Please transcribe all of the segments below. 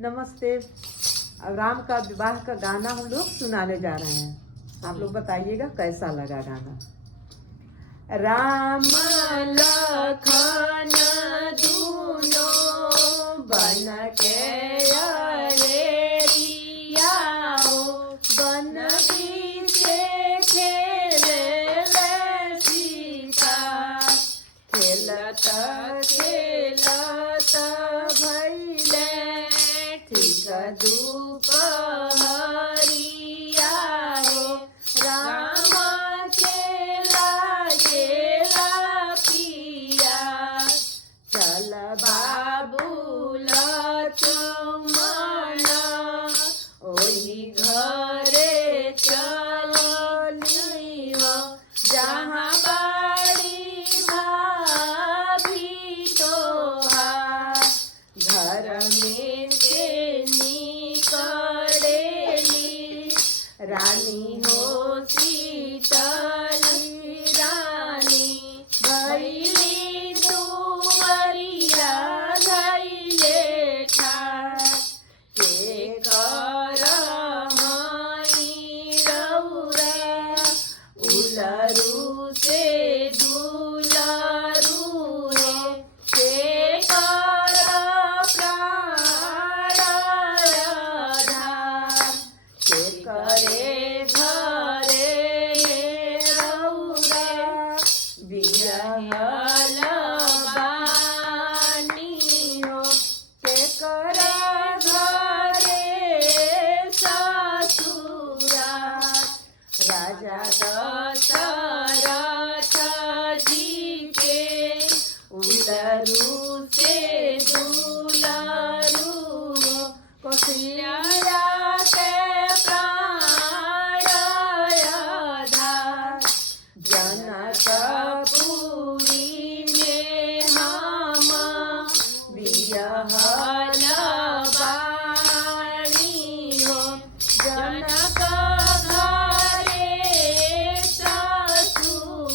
नमस्ते। अब राम का विवाह का गाना हम लोग सुनाने जा रहे हैं। आप लोग बताइएगा कैसा लगा गाना। राम लखन दूनो बन के अरेरिया हो, बन बीचे खेले सीता, खेलत खेलत भैले ठीक दुपहरिया हो, राम केला केला पिया, चल बाबूल चुमन ओही घरे चली हो, जहाँ बाड़ी भाभी तोहार, घर में के निकलेली, रानी हो शीतली रानी, भैली दुवरिया धैले ठार, के कर हई रौरा, उलरू से दुलरू है, के कर प्राण आधार, के करे घरे रौरा, बिरहल बानी हो, के करे घरे ससुरा, राजा दशरथ जी के उलरू से दुलरू हो, कौशल्या के प्राण आधार, जनकपुरी में हम बिरहल बानी हो, जनक घरे ससुराल,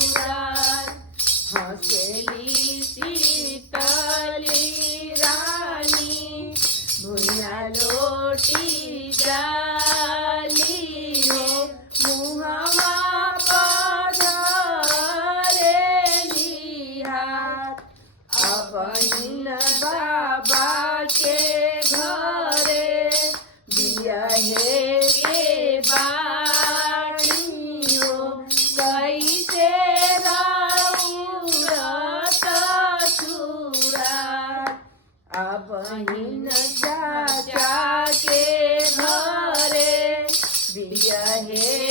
हंसेली शीतली रानी, भुइया लोटी जाली हो, मुहवा पधरेली हाथ, अपहिन बाबा के घरे बियाहे के बानी हो, कैसे रौरत ससुराल, अपहिन चाचा के घरे बियाहे